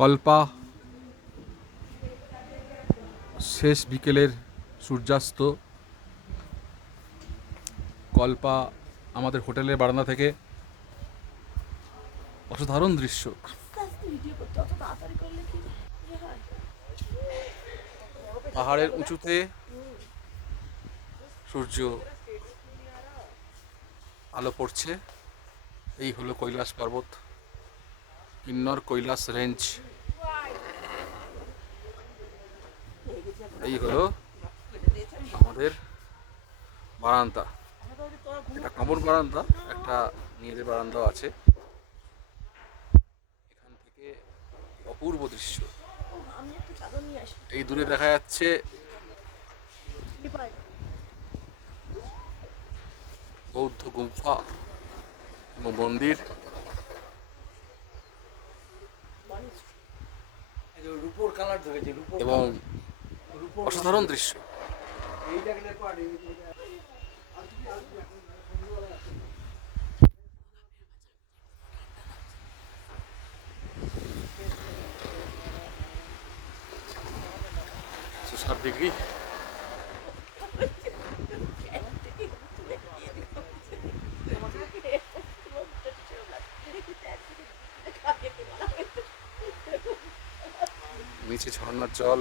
কল্পা শেষ বিকেলের সূর্যাস্ত। কল্পা আমাদের হোটেলের বারান্দা থেকে অসাধারণ দৃশ্য। পাহাড়ের উঁচুতে সূর্য আলো পড়ছে। এই হলো কৈলাস পর্বত, কিন্নর কৈলাস রেঞ্জ। এই হলো আমাদের বারান্দা। এটা কামর বারান্দা, একটা মেয়েদের বারান্দাও আছে। এখান থেকে অপূর্ব দৃশ্য। এই দূরে দেখা যাচ্ছে বৌদ্ধ গুম্ফা এবং মন্দির। এবং অসাধারণ দৃশ্য। ষাট ডিগ্রি। নিচে ঝর্ণার জল।